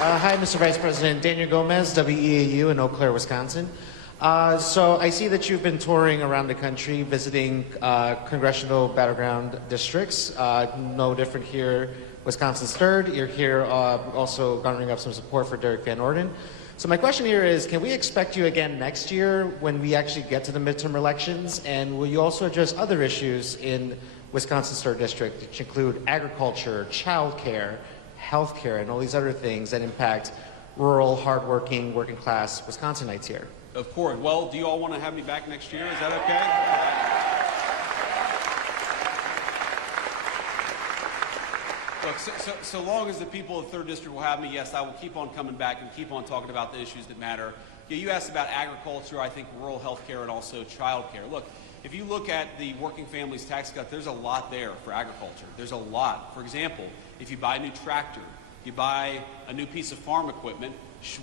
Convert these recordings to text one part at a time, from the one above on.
Hi, Mr. Vice President. Daniel Gomez, WEAU in Eau Claire, Wisconsin. So I see that you've been touring around the country, visiting congressional battleground districts. No different here. Wisconsin's third. You're here also garnering up some support for Derek Van Orden. So my question here is, can we expect you again next year when we actually get to the midterm elections? And will you also address other issues in Wisconsin's third district, which include agriculture, childcare, healthcare, and all these other things that impact rural, hardworking, working class Wisconsinites here? Of course. Well, do you all want to have me back next year? Is that okay? Look, so long as the people of the 3rd District will have me, yes, I will keep on coming back and keep on talking about the issues that matter. Yeah, you asked about agriculture, I think rural health care, and also child care. Look, if you look at the working families tax cut, there's a lot there for agriculture. There's a lot. For example, if you buy a new tractor, you buy a new piece of farm equipment,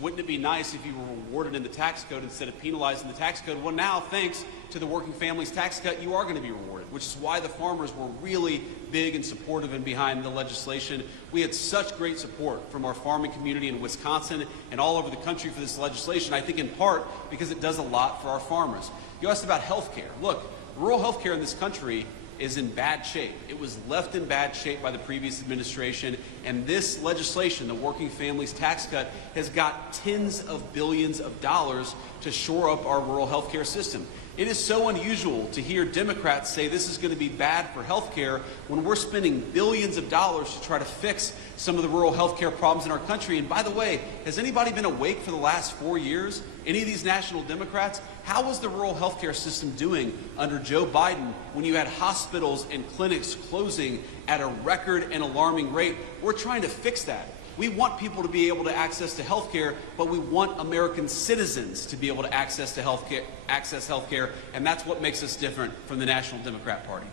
wouldn't it be nice if you were rewarded in the tax code instead of penalized in the tax code? Well, now, thanks to the working families tax cut, you are going to be rewarded, which is why the farmers were really big and supportive and behind the legislation. We had such great support from our farming community in Wisconsin and all over the country for this legislation, I think in part because it does a lot for our farmers. You asked about health care. Look, rural health care in this country is in bad shape. It was left in bad shape by the previous administration, and this legislation, the Working Families Tax Cut, has got tens of billions of dollars to shore up our rural health care system. It is so unusual to hear Democrats say this is going to be bad for health care when we're spending billions of dollars to try to fix some of the rural health care problems in our country. And by the way, has anybody been awake for the last 4 years? Any of these national Democrats? How was the rural health care system doing under Joe Biden when you had hospitals and clinics closing at a record and alarming rate? We're trying to fix that. We want people to be able to access to health care, but we want American citizens to be able to access health care, and that's what makes us different from the National Democrat Party.